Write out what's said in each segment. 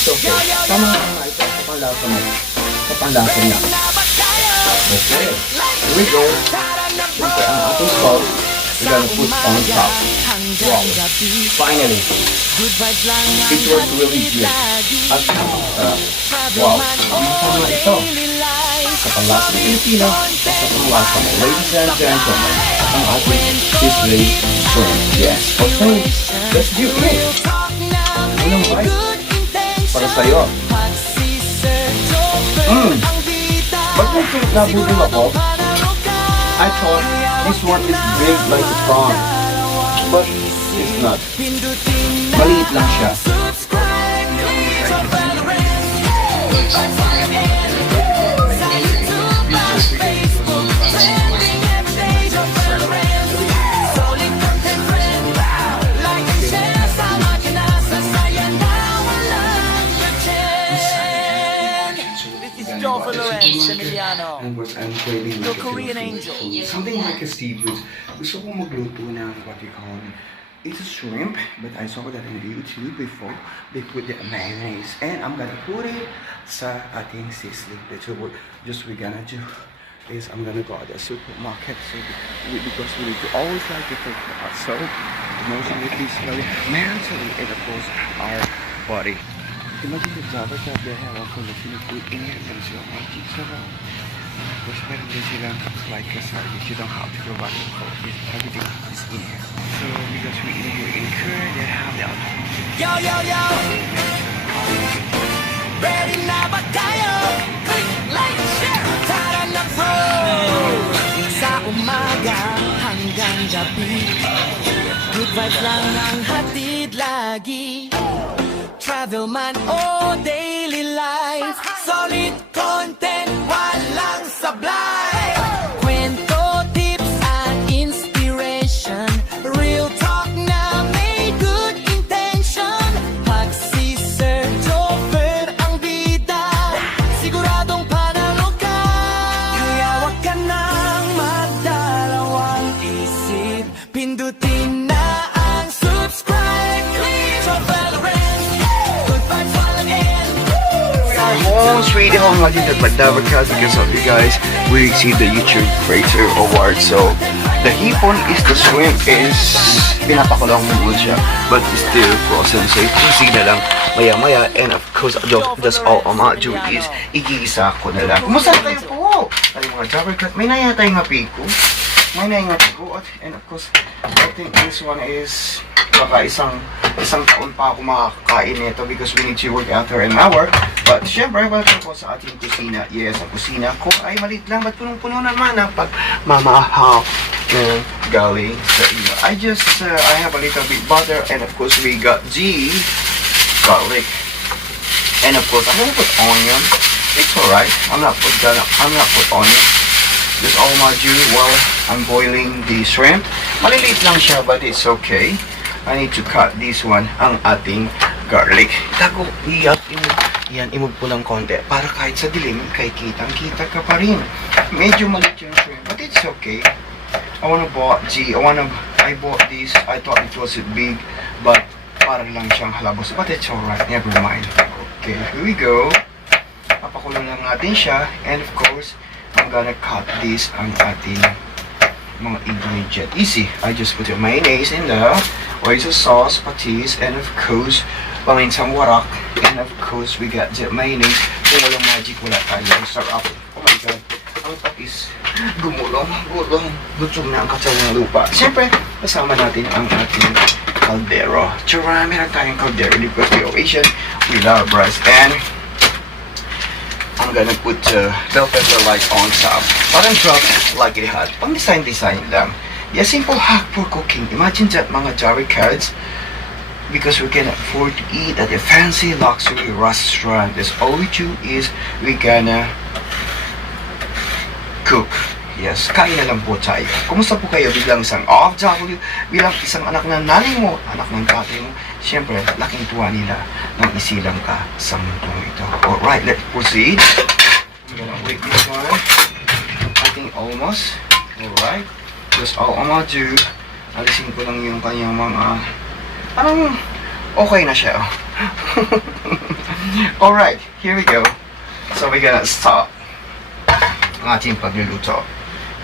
it's okay. Tama nga ito. Sa panlasa mo. Sa panlasa niya. Okay. Here we go. Siyempre, ang ating salt, we're gonna put on top. Wow. Finally. It works really good. At wow. Tama ito. Sa panlasa ng Pilipino, at sa panlasa mo. Ladies and gentlemen, ang ating sizzling shrimp. Yes. Okay. Let's do it. Unang bite. Para sa'yo. Ba't may nabudol ako? I thought this one is big like a prawn. But it's not. Maliit lang siya. And what I'm craving The Korean Angel. Something like a seafood. Gusto kong magluto ng what we call it's a shrimp, but I saw that in YouTube before they put the mayonnaise, and I'm gonna put it sa ating sizzling. That's what just we're gonna do is I'm gonna go to the supermarket because we need to always like to take our soap, emotionally, physically, mentally, and of course our body. Imagine the Java that they have also the food in here, there is your magic sarap. Tapos meron din silang like a service, you don't have to go back and forth, everything is in here. So because we in here in Korea, they have the Yo, yo, yo! Ready na ba tayo? Click, like, share! Tara na po! Sa umaga hanggang gabi, good vibes lang ang hatid lagi. Travel man o daily life, solid content, walang sablay. Kwento, tips at inspiration, real talk na may good intention. Pag si Sir Jobber ang bida, siguradong panalo ka. Kaya wag ka nang magdalawang isip, pindutin na ang subscribe. home, sweet home, I think that my dad because of you guys, we received the YouTube Creator Award. So the hipon is the shrimp is pinapakulang mo siya, but still frozen. So easy na lang maya maya, and of course that's all I'ma do is igisa ko na lang. Kumusta tayo po? Ay mga Jabber Cat, may naya tayong apiko. May naya nga po, and of course I think this one is baka isang taon pa ako makakain nito because we need to work after an hour. But syempre, welcome po sa ating kusina. Yes, ang kusina ko ay maliit lang, but punong-puno naman ang pagmamahal ng galing sa inyo. I have a little bit butter, and of course we got the garlic. And of course, I'm gonna put onion. It's alright. I'm not put onion. Just all my do while I'm boiling the shrimp. Maliliit lang siya, but it's okay. I need to cut this one, ang ating garlic. Tago, yan, imog po ng konti para kahit sa dilim, kahit kitang-kita ka pa rin. Medyo maliit yung shrimp, but it's okay. I bought this, I thought it was big, but para lang siyang halabos, but it's alright, never mind. Okay, here we go. Papakulo lang natin siya, and of course, I'm gonna cut this ang ating mga ingredient. Easy. I just put the mayonnaise in there, oyster sauce, patis, and of course, paminsang warak, and of course, we got the mayonnaise. Kung walang magic, wala tayong sarap. Oh my god. Ang patis, gumulong, gutom na ang katsal ng lupa. Siyempre, kasama natin ang ating caldero. Tsura, meron tayong caldero because we are Asian, we love rice, and I'm gonna put bell pepper like on top. Parang drop like it hot. Pang design lang. Yeah, simple hack for cooking. Imagine that mga Jari cards, because we can afford to eat at a fancy luxury restaurant. That's all we do is we gonna cook. Yes, kain na lang po tayo. Kumusta po kayo bilang isang OFW, bilang isang anak ng nanay mo, anak ng tatay mo? Siyempre, laking tuwa nila nang isilang ka sa mundong ito. Alright, let's proceed. I'm gonna wait this one. I think almost. Alright. That's all I'm gonna do. Alisin ko lang yung kanyang mga... Parang okay na siya. Alright, here we go. So we're gonna start ang ating pagluluto.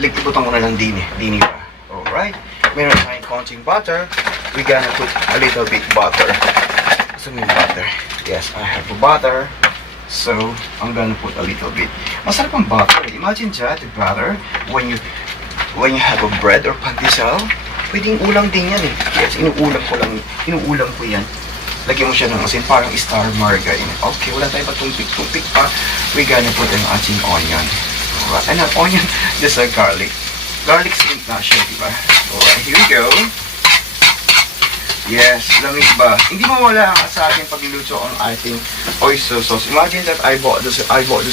Likibutan ko na lang dini ba? Alright, meron tayong konting butter. We're gonna put a little bit butter. So may butter. Yes, I have a butter. So, I'm gonna put a little bit. Masarap ang butter. Imagine that, the butter, when you have a bread or pandesal, pwedeng ulam din yan eh. Yes, inuulam ko yan. Lagyan mo siya ng asin, parang star margarine. Okay, wala tayo pa tumpik pa. We're gonna put ang ating onion. Alright, and not onion, just a garlic. Garlic sweet na siya, diba? Alright, here we go. Yes, lamig ba? Hindi mawala sa ating pagluluto ang ating oyster sauce. Imagine that I bought this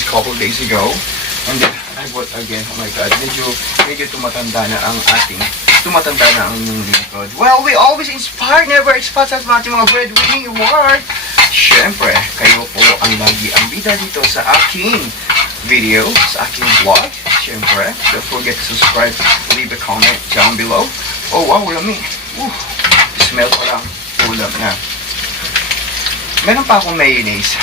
couple days ago. And then I bought again. Oh my God, medyo tumatanda na ang inyong lingkod. Well, we always inspire, never expect sa ating mga breadwinning award. Siyempre, kayo po ang lagi ang bida dito sa aking video, sa aking vlog. Siyempre, don't forget to subscribe, leave a comment down below. Oh wow, lamig. Smell ko lang, ulam na. Meron pa akong mayonnaise.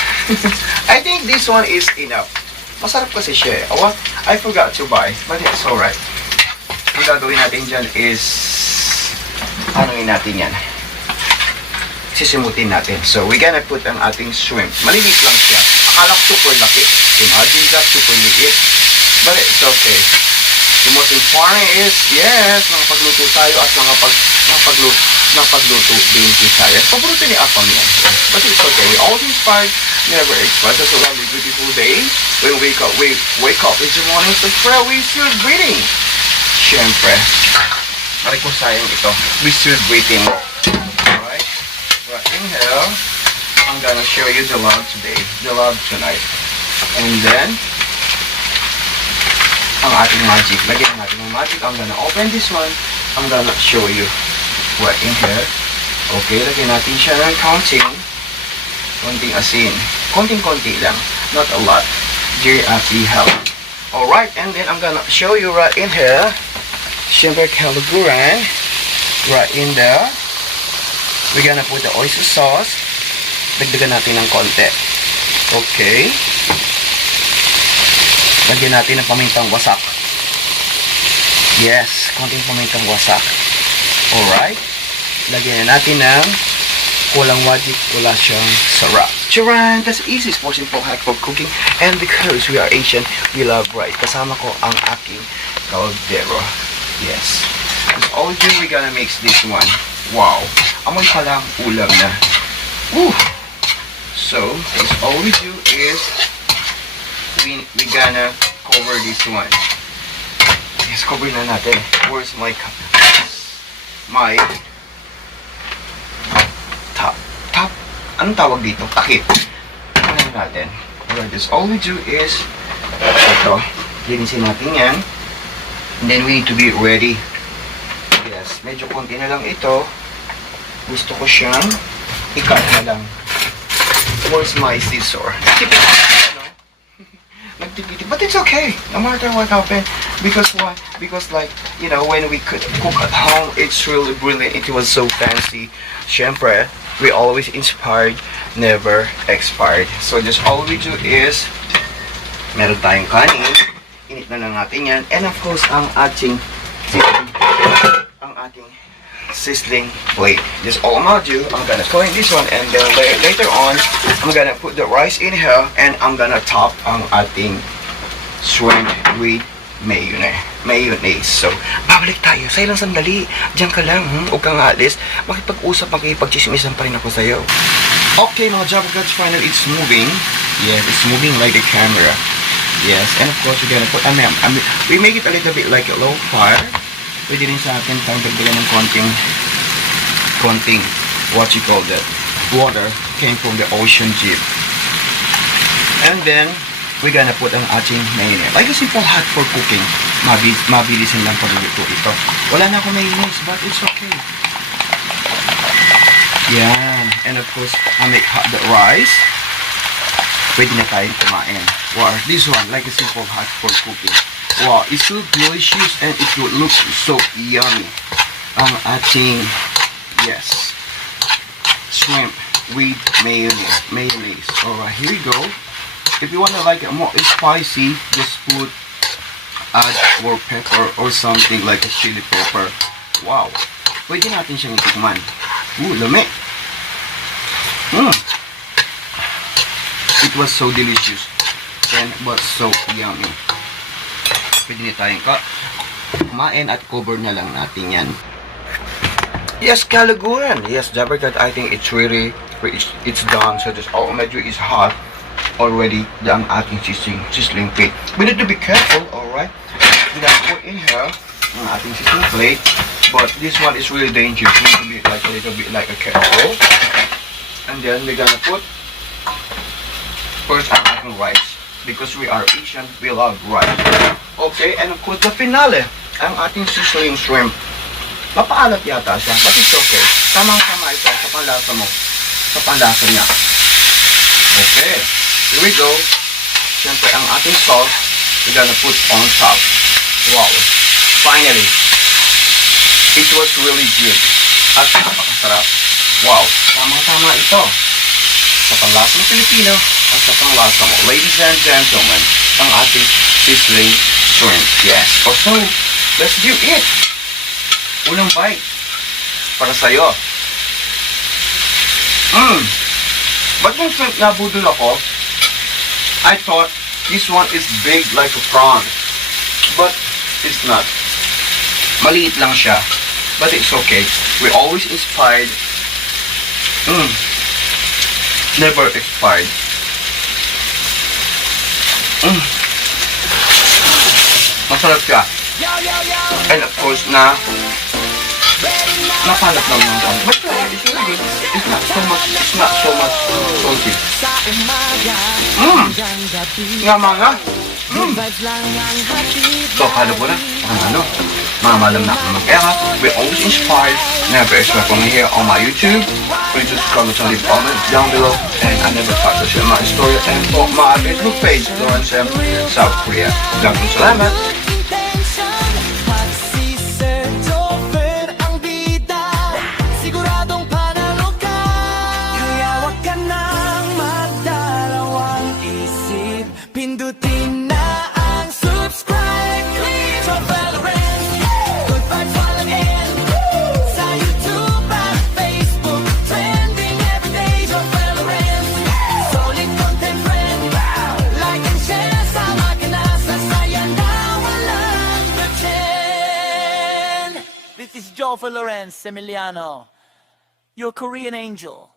I think this one is enough. Masarap kasi siya. Oh, I forgot to buy, but it's alright. Ang gagawin natin dyan is, natin yan? Sisimutin natin. So, we're gonna put ang ating shrimp. Maliit lang siya. Akala ko super laki. Imagine that, super liit. But it's okay. The most important is, yes, nakapagluto tayo at nakapagluto din si Saya. Paborito ni Apam yan. But it's okay. We always inspired, never expect. It's a lovely, beautiful day. When we wake up in the morning, so prayer, we still breathing. Siyempre, mari ko sayang ito. We still breathing. Alright? Right in here, I'm gonna show you the love today. The love tonight. And then, ang ating magic. Lagyan natin ng magic. I'm gonna open this one. I'm gonna show you what in here. Okay, lagyan natin siya ng konting asin. Konting-konti lang. Not a lot. Dear Ate Hel. Alright, and then I'm gonna show you right in here. Siyempre, kalaguran. Right in there. We're gonna put the oyster sauce. Dagdagan natin ng konti. Okay. Lagyan natin ng pamintang wasak. Yes, konting pamintang wasak. Alright. Lagyan natin ng kulang wajik, wala siyang sarap. Charan! That's the easiest most simple hack for cooking. And because we are Asian, we love rice. Kasama ko ang aking caldero. Yes. As all we do, we're gonna mix this one. Wow. Amoy pa lang ulam na. Woo! So, that's all we do is we gonna cover this one. Yes, cover na natin. Where's my top? Anong tawag dito? Takip. Ano natin? Alright, this all we do is ito. Linisin natin yan. And then we need to be ready. Yes, medyo konti na lang ito. Gusto ko siyang i-cut na lang. Where's my scissor? But it's okay, no matter what happened. Because why? Because like, you know, when we could cook at home, it's really brilliant. It was so fancy. Siyempre, we always inspired, never expired. So just all we do is, meron tayong kanin, init na lang natin yan. And of course, ang ating sizzling plate. Just all I'm gonna do, I'm gonna coin this one, and then later on, I'm gonna put the rice in here, and I'm gonna top ang ating shrimp with mayonnaise. So, babalik tayo. Sa ilang sandali. Diyan ka lang. Huwag kang alis. Makipag-usap, makipag-chismisan pa rin ako sa'yo. Okay, mga Java Gods, finally, it's moving. Yes, it's moving like the camera. Yes, and of course, we're gonna put, we make it a little bit like a low fire. Pwede rin sa atin pagdagdagan ng konting, what you call that, water came from the ocean deep. And then, we're gonna put ang ating mayonnaise. Like a simple hack for cooking. Mabilisin lang pagluluto ito. Wala na akong mayonnaise, but it's okay. Yan. And of course, I make hot the rice. Pwede na tayong kumain. Wow, this one, like a simple hack for cooking. Wow, it's so delicious and it will look so yummy. Ang ating, yes, shrimp with mayonnaise. Alright, here we go. If you wanna like it more spicy, just add more pepper or something like a chili pepper. Wow. Pwede natin siyang itikman. Lami. It was so delicious and was so yummy. Pwede na tayong kumain at cover na lang natin yan. Yes, Kalaguran. Yes, Jabbercat, I think it's really, it's done. So this medyo is hot already. Ang ating sizzling plate. We need to be careful, alright? We gotta put in here ang ating sizzling plate. But this one is really dangerous. We need to be like a little bit like a careful. And then we're gonna put first ang ating rice. Because we are Asian, we love rice. Okay, and of course the finale, ang ating sizzling shrimp. Mapaalat yata siya, but it's okay. Tamang-tama ito sa panlasa mo. Sa panlasa niya. Okay, here we go. Siyempre, ang ating sauce, we're gonna put on top. Wow. Finally. It was really good. At napakasarap. Wow. Tamang-tama ito. Sa panlasa ng Pilipino, at sa panlasa mo. Ladies and gentlemen, ang ating sizzling shrimp. Yes. So, let's do it. Unang bite para sa'yo. Ba't yung shrimp nabudol ako? I thought this one is big like a prawn. But it's not. Maliit lang siya. But it's okay. We're always inspired. Never expired. Masarap siya. And of course napalat lang ng pan. But it's really good. It's not so much salty. Nga mga. So, kala ko na, mamalam na ako ng pera. We're always inspired. Never expect from here on my YouTube. Please just comment and leave comments down below. And I never thought to share my story. And for my Facebook page, Lawrence M. South Korea. Salamat. Pindutin na ang subscribe. Joe Valorant, good vibes all in. Sa YouTube at Facebook, trending everyday. Joe Valorant, solid content friend. Like and share, sama ka na sa saya na walang pretend. This is Joe Valorant Emiliano, your Korean angel.